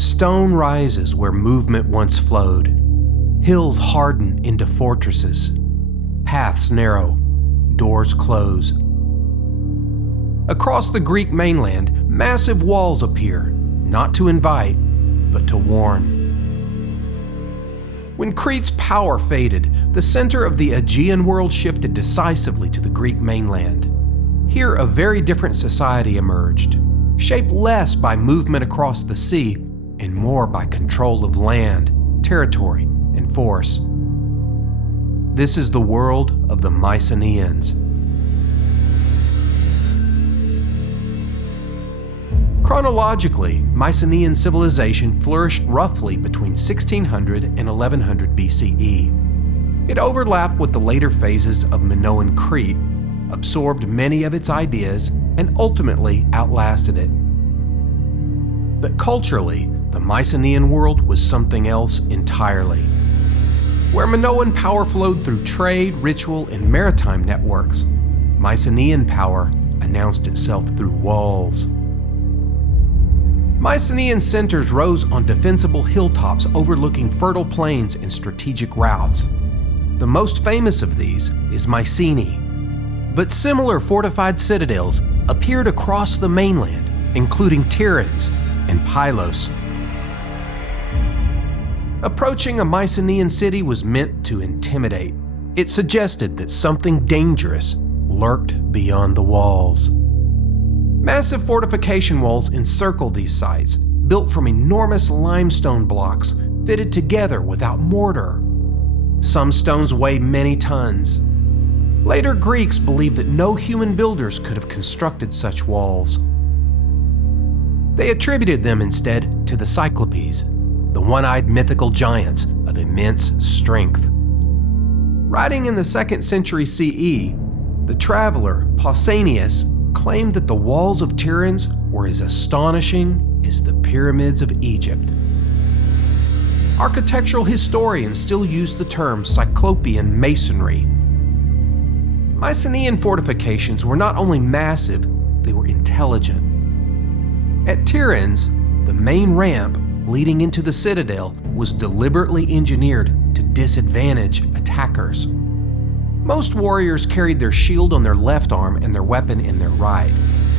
Stone rises where movement once flowed. Hills harden into fortresses. Paths narrow. Doors close. Across the Greek mainland, massive walls appear, not to invite, but to warn. When Crete's power faded, the center of the Aegean world shifted decisively to the Greek mainland. Here, a very different society emerged, shaped less by movement across the sea and more by control of land, territory, and force. This is the world of the Mycenaeans. Chronologically, Mycenaean civilization flourished roughly between 1600 and 1100 BCE. It overlapped with the later phases of Minoan Crete, absorbed many of its ideas, and ultimately outlasted it. But culturally, the Mycenaean world was something else entirely. Where Minoan power flowed through trade, ritual, and maritime networks, Mycenaean power announced itself through walls. Mycenaean centers rose on defensible hilltops overlooking fertile plains and strategic routes. The most famous of these is Mycenae. But similar fortified citadels appeared across the mainland, including Tiryns and Pylos. Approaching a Mycenaean city was meant to intimidate. It suggested that something dangerous lurked beyond the walls. Massive fortification walls encircle these sites, built from enormous limestone blocks fitted together without mortar. Some stones weigh many tons. Later Greeks believed that no human builders could have constructed such walls. They attributed them instead to the Cyclopes, the one-eyed mythical giants of immense strength. Writing in the 2nd century CE, the traveler Pausanias claimed that the walls of Tiryns were as astonishing as the pyramids of Egypt. Architectural historians still use the term Cyclopean masonry. Mycenaean fortifications were not only massive, they were intelligent. At Tiryns, the main ramp leading into the citadel was deliberately engineered to disadvantage attackers. Most warriors carried their shield on their left arm and their weapon in their right.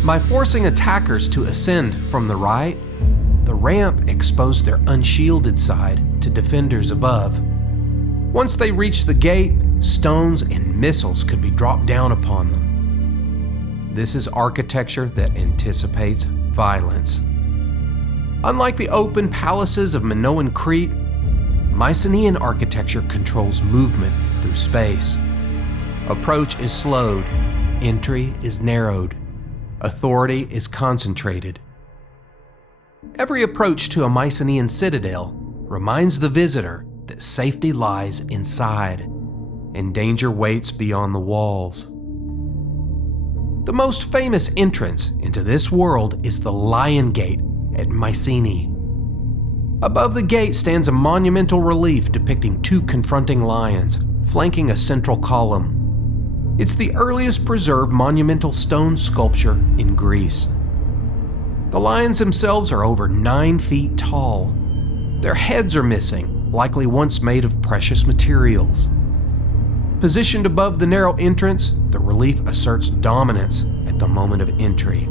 By forcing attackers to ascend from the right, the ramp exposed their unshielded side to defenders above. Once they reached the gate, stones and missiles could be dropped down upon them. This is architecture that anticipates violence. Unlike the open palaces of Minoan Crete, Mycenaean architecture controls movement through space. Approach is slowed, entry is narrowed, authority is concentrated. Every approach to a Mycenaean citadel reminds the visitor that safety lies inside, and danger waits beyond the walls. The most famous entrance into this world is the Lion Gate at Mycenae. Above the gate stands a monumental relief depicting two confronting lions, flanking a central column. It's the earliest preserved monumental stone sculpture in Greece. The lions themselves are over 9 feet tall. Their heads are missing, likely once made of precious materials. Positioned above the narrow entrance, the relief asserts dominance at the moment of entry.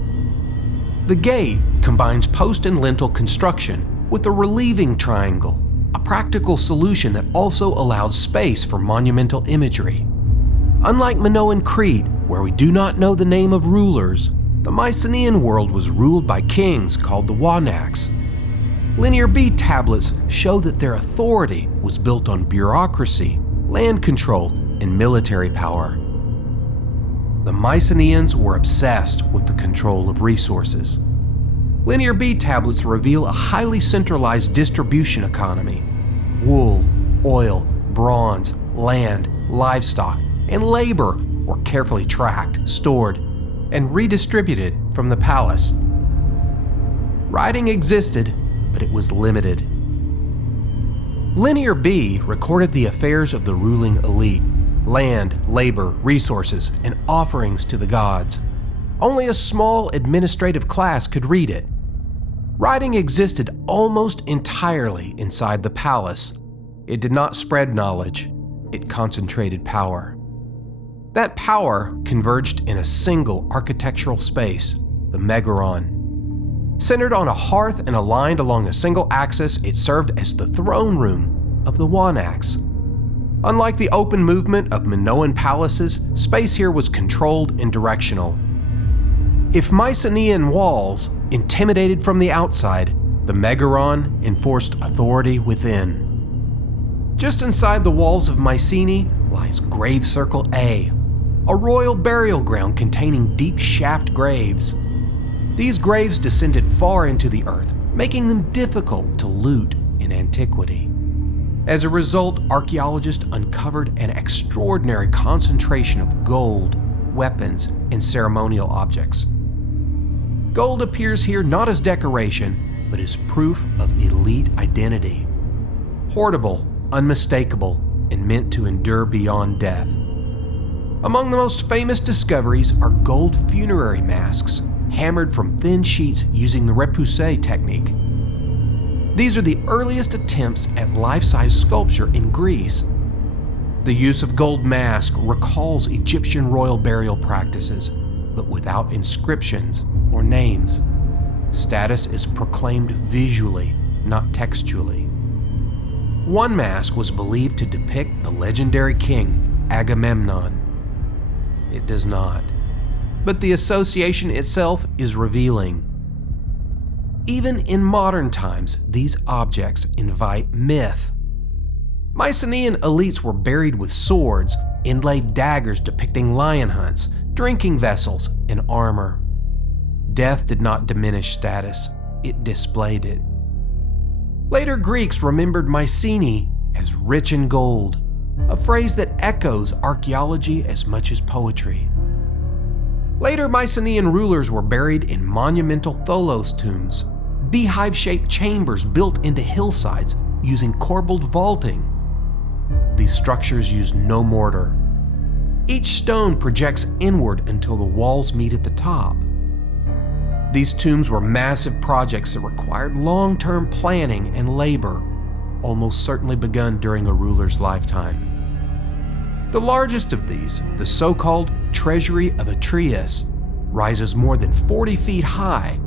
The gate combines post and lintel construction with a relieving triangle, a practical solution that also allowed space for monumental imagery. Unlike Minoan Crete, where we do not know the name of rulers, the Mycenaean world was ruled by kings called the Wanaks. Linear B tablets show that their authority was built on bureaucracy, land control, and military power. The Mycenaeans were obsessed with the control of resources. Linear B tablets reveal a highly centralized distribution economy. Wool, oil, bronze, land, livestock, and labor were carefully tracked, stored, and redistributed from the palace. Writing existed, but it was limited. Linear B recorded the affairs of the ruling elite, land, labor, resources, and offerings to the gods. Only a small administrative class could read it. Writing existed almost entirely inside the palace. It did not spread knowledge, it concentrated power. That power converged in a single architectural space, the megaron. Centered on a hearth and aligned along a single axis, it served as the throne room of the Wanax. Unlike the open movement of Minoan palaces, space here was controlled and directional. If Mycenaean walls intimidated from the outside, the megaron enforced authority within. Just inside the walls of Mycenae lies Grave Circle A, a royal burial ground containing deep shaft graves. These graves descended far into the earth, making them difficult to loot in antiquity. As a result, archaeologists uncovered an extraordinary concentration of gold, weapons, and ceremonial objects. Gold appears here not as decoration, but as proof of elite identity. Portable, unmistakable, and meant to endure beyond death. Among the most famous discoveries are gold funerary masks, hammered from thin sheets using the repoussé technique. These are the earliest attempts at life-size sculpture in Greece. The use of gold mask recalls Egyptian royal burial practices, but without inscriptions or names. Status is proclaimed visually, not textually. One mask was believed to depict the legendary king Agamemnon. It does not, but the association itself is revealing. Even in modern times, these objects invite myth. Mycenaean elites were buried with swords, inlaid daggers depicting lion hunts, drinking vessels, and armor. Death did not diminish status, it displayed it. Later Greeks remembered Mycenae as rich in gold, a phrase that echoes archaeology as much as poetry. Later Mycenaean rulers were buried in monumental tholos tombs, beehive-shaped chambers built into hillsides using corbelled vaulting. These structures used no mortar. Each stone projects inward until the walls meet at the top. These tombs were massive projects that required long-term planning and labor, almost certainly begun during a ruler's lifetime. The largest of these, the so-called Treasury of Atreus, rises more than 40 feet high.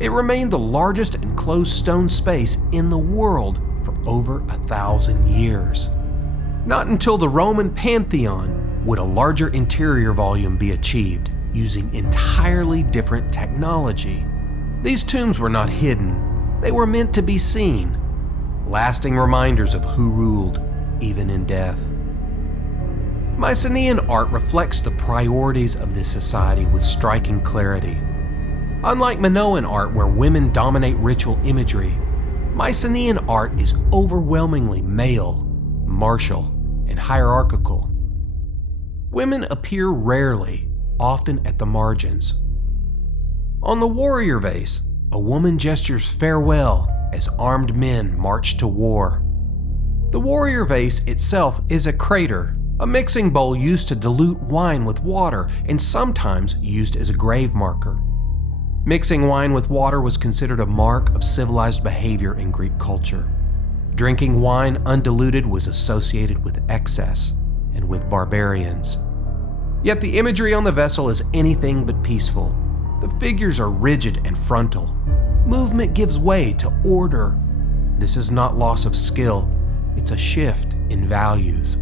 It remained the largest enclosed stone space in the world for over 1,000 years. Not until the Roman Pantheon would a larger interior volume be achieved, using entirely different technology. These tombs were not hidden, they were meant to be seen, lasting reminders of who ruled, even in death. Mycenaean art reflects the priorities of this society with striking clarity. Unlike Minoan art, where women dominate ritual imagery, Mycenaean art is overwhelmingly male, martial, and hierarchical. Women appear rarely, often at the margins. On the warrior vase, a woman gestures farewell as armed men march to war. The warrior vase itself is a crater, a mixing bowl used to dilute wine with water and sometimes used as a grave marker. Mixing wine with water was considered a mark of civilized behavior in Greek culture. Drinking wine undiluted was associated with excess and with barbarians. Yet the imagery on the vessel is anything but peaceful. The figures are rigid and frontal. Movement gives way to order. This is not loss of skill, it's a shift in values.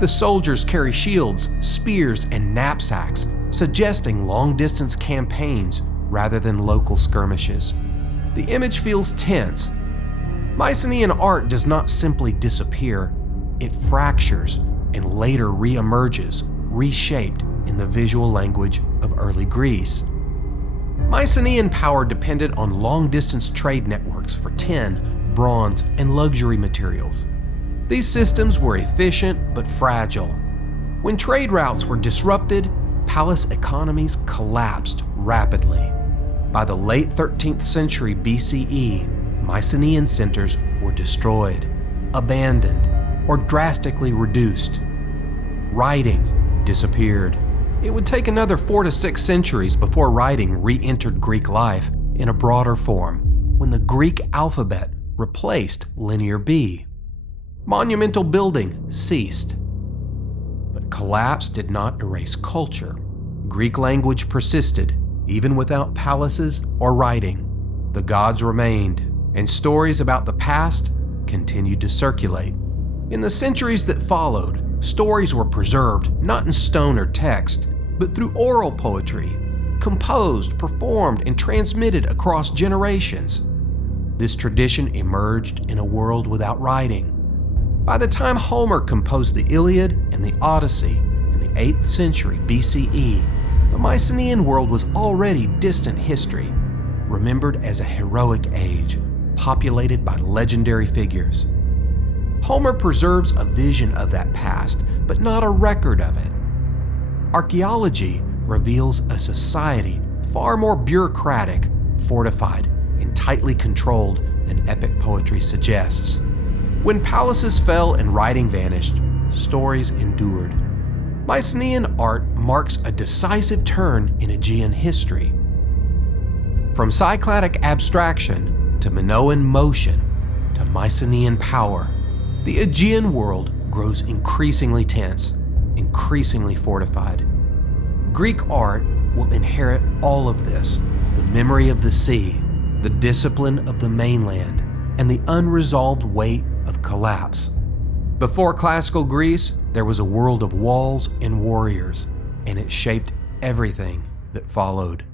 The soldiers carry shields, spears, and knapsacks, suggesting long-distance campaigns rather than local skirmishes. The image feels tense. Mycenaean art does not simply disappear, it fractures and later re-emerges, reshaped in the visual language of early Greece. Mycenaean power depended on long-distance trade networks for tin, bronze, and luxury materials. These systems were efficient but fragile. When trade routes were disrupted, palace economies collapsed rapidly. By the late 13th century BCE, Mycenaean centers were destroyed, abandoned, or drastically reduced. Writing disappeared. It would take another 4 to 6 centuries before writing re-entered Greek life in a broader form, when the Greek alphabet replaced Linear B. Monumental building ceased. But collapse did not erase culture. Greek language persisted, even without palaces or writing. The gods remained, and stories about the past continued to circulate. In the centuries that followed, stories were preserved not in stone or text, but through oral poetry, composed, performed, and transmitted across generations. This tradition emerged in a world without writing. By the time Homer composed the Iliad and the Odyssey in the 8th century BCE, the Mycenaean world was already distant history, remembered as a heroic age, populated by legendary figures. Homer preserves a vision of that past, but not a record of it. Archaeology reveals a society far more bureaucratic, fortified, and tightly controlled than epic poetry suggests. When palaces fell and writing vanished, stories endured. Mycenaean art marks a decisive turn in Aegean history. From Cycladic abstraction to Minoan motion to Mycenaean power, the Aegean world grows increasingly tense, increasingly fortified. Greek art will inherit all of this: the memory of the sea, the discipline of the mainland, and the unresolved weight of collapse. Before classical Greece, there was a world of walls and warriors, and it shaped everything that followed.